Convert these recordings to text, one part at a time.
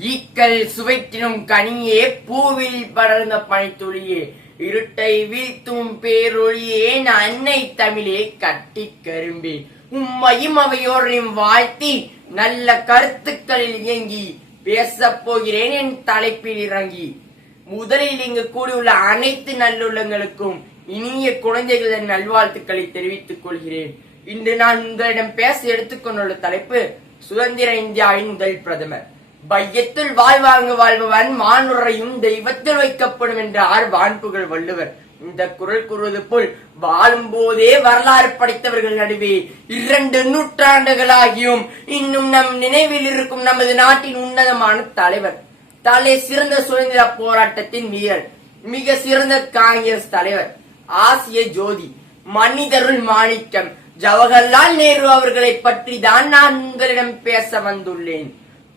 ஈக்கள் சுவைத்தினும் கனியே பூவில் படர்ந்த பனித்துளியே இருட்டை வீழ்த்தும் பேரொழியே நான் அன்னை தமிழே கட்டி கரும்பே. உம்மையும் அவையோரையும் வாழ்த்தி நல்ல கருத்துக்களில் இயங்கி பேசப் போகிறேன் என் தலைப்பில் இறங்கி. முதலில் இங்கு கூடியுள்ள அனைத்து நல்லுள்ளங்களுக்கும் இனிய குழந்தைகளின் நல்வாழ்த்துக்களை தெரிவித்துக் கொள்கிறேன். இன்று நான் உங்களிடம் பேச எடுத்துக்கொண்டுள்ள தலைப்பு சுதந்திர இந்தியாவின் முதல் பிரதமர். பையத்துள் வாழ்வாங்கு வாழ்பவன் மானுரையும் தெய்வத்தில் வைக்கப்படும் என்றார் வான்புகள் வள்ளுவர். இந்த குரல் கூறுவது போல் வாழும் போதே வரலாறு படைத்தவர்கள் நடுவே இரண்டு நூற்றாண்டுகளாகியும் இன்னும் நம் நினைவில் இருக்கும் நமது நாட்டின் உன்னதமான தலைவர் தலை சிறந்த சுதந்திர போராட்டத்தின் வீரர் மிக சிறந்த காங்கிரஸ் தலைவர் ஆசிய ஜோதி மனிதருள் மாணிக்கம் ஜவஹர்லால் நேரு அவர்களை பற்றி தான் நான் உங்களிடம் பேச வந்துள்ளேன்.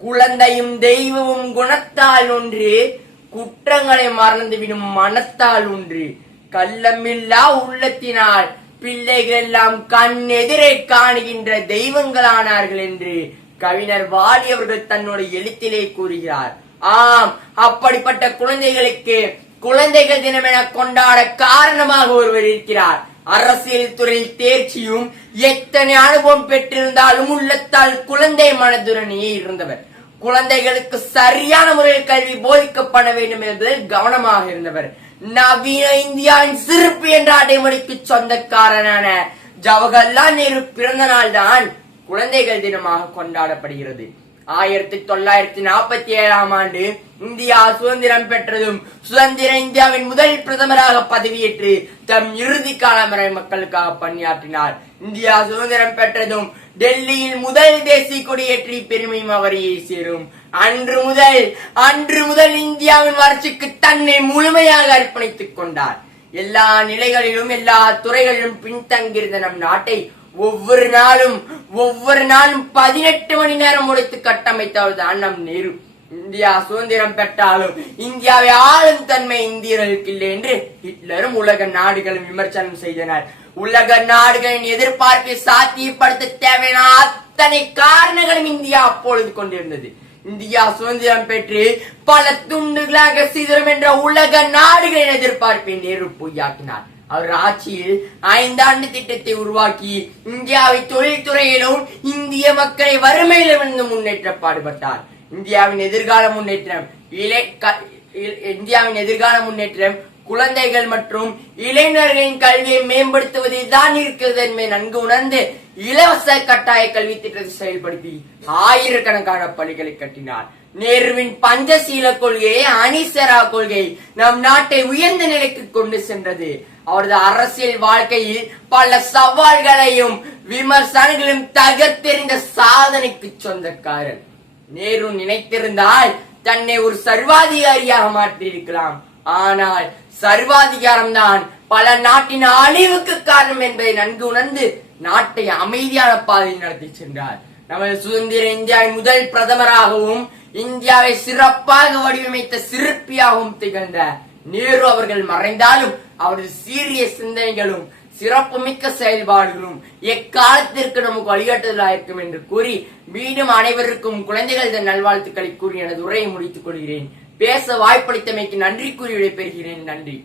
குழந்தையும் தெய்வமும் குணத்தால் ஒன்று குற்றங்களை மறந்துவிடும் மனத்தால் ஒன்று. கள்ளமில்லா உள்ளத்தினால் பிள்ளைகள் எல்லாம் கண் எதிரே காணுகின்ற தெய்வங்களானார்கள் என்று கவிஞர் வாலி அவர்கள் தன்னுடைய எழுத்திலே கூறுகிறார். ஆம் அப்படிப்பட்ட குழந்தைகளுக்கு குழந்தைகள் தினம் என கொண்டாட காரணமாக ஒருவர் இருக்கிறார். அரசியல் துறையில் தேர்ச்சியும் எத்தனை அனுபவம் பெற்றிருந்தாலும் உள்ளத்தால் குழந்தை மனதுரணியே இருந்தவர். குழந்தைகளுக்கு சரியான முறையில் கல்வி போதிக்கப்பட வேண்டும் என்பதில் கவனமாக இருந்தவர். நவீன இந்தியாவின் சிறப்பு என்ற அடைமொழிக்கு சொந்தக்காரனான ஜவஹர்லால் நேரு பிறந்த நாள் தான் குழந்தைகள் தினமாக கொண்டாடப்படுகிறது. ஆயிரத்தி தொள்ளாயிரத்தி நாற்பத்தி ஏழாம் ஆண்டு இந்தியா சுதந்திரம் பெற்றதும் சுதந்திர இந்தியாவின் முதல் பிரதமராக பதவியேற்று தம் இறுதி காலம் வரை மக்களுக்காக பணியாற்றினார். இந்தியா சுதந்திரம் பெற்றதும் டெல்லியில் முதல் தேசிய கொடியேற்றி பெருமையும் அவரையே சேரும். அன்று முதல் அன்று முதல் இந்தியாவின் வளர்ச்சிக்கு தன்னை முழுமையாக அர்ப்பணித்துக் கொண்டார். எல்லா நிலைகளிலும் எல்லா துறைகளிலும் பின்தங்கியிருந்த நம் நாட்டை ஒவ்வொரு நாளும் ஒவ்வொரு நாளும் பதினெட்டு மணி நேரம் உடைத்து கட்டமைத்தவர் தான் நம் நேரு. இந்தியா சுதந்திரம் பெற்றாலும் இந்தியாவை ஆளும் தன்மை இந்தியர்களுக்கு இல்லை என்று ஹிட்லரும் உலக நாடுகளும் விமர்சனம் செய்தனர். உலக நாடுகளின் எதிர்பார்ப்பை சாத்தியப்படுத்த தேவையான அத்தனை காரணங்களும் இந்தியா அப்பொழுது கொண்டிருந்தது. இந்தியா சுதந்திரம் பெற்று பல துண்டுகளாக சிதறும் என்ற உலக நாடுகளின் எதிர்பார்ப்பை நேரு பொய்யாக்கினார். அவர் ஆட்சியில் ஐந்தாண்டு திட்டத்தை உருவாக்கி இந்தியாவை தொழில்துறையிலும் இந்திய மக்களை வறுமையிலிருந்து முன்னேற்ற பாடுபட்டார். இந்தியாவின் எதிர்கால முன்னேற்றம் இலை இந்தியாவின் எதிர்கால முன்னேற்றம் குழந்தைகள் மற்றும் இளைஞர்களின் கல்வியை மேம்படுத்துவதில் தான் இருக்கிறது என்பதை நன்கு உணர்ந்து இலவச கட்டாய கல்வி திட்டத்தை செயல்படுத்தி ஆயிரக்கணக்கான பள்ளிகளை கட்டினார். நேருவின் பஞ்சசீல கொள்கையை அணிசரா கொள்கை நம் நாட்டை உயர்ந்த நிலைக்கு கொண்டு சென்றது. அவரது அரசியல் வாழ்க்கையில் பல சவால்களையும் விமர்சனங்களையும் தகர்த்தெறிந்த சாதனைக்கு சொந்தக்காரன். நேரு நினைத்திருந்தால் தன்னை ஒரு சர்வாதிகாரியாக மாற்றியிருக்கலாம். ஆனால் சர்வாதிகாரம் தான் பல நாட்டின் அழிவுக்கு காரணம் என்பதை நன்கு உணர்ந்து நாட்டை அமைதியான பாதையில் நடத்தி சென்றார். நமது சுதந்திர இந்தியாவின் முதல் பிரதமராகவும் இந்தியாவை சிறப்பாக வடிவமைத்த சிற்பியாகவும் திகழ்ந்த நேரு அவர்கள் மறைந்தாலும் அவரது சீரிய சிந்தனைகளும் சிறப்புமிக்க செயல்பாடுகளும் எக்காலத்திற்கு நமக்கு வழிகாட்டுதலாக இருக்கும் என்று கூறி மீண்டும் அனைவருக்கும் குழந்தைகள் நல்வாழ்த்துக்களை கூறி எனது உரையை முடித்துக் கொள்கிறேன். பேச வாய்ப்பளித்தமைக்கு நன்றி கூறி விடைபெறுகிறேன். நன்றி.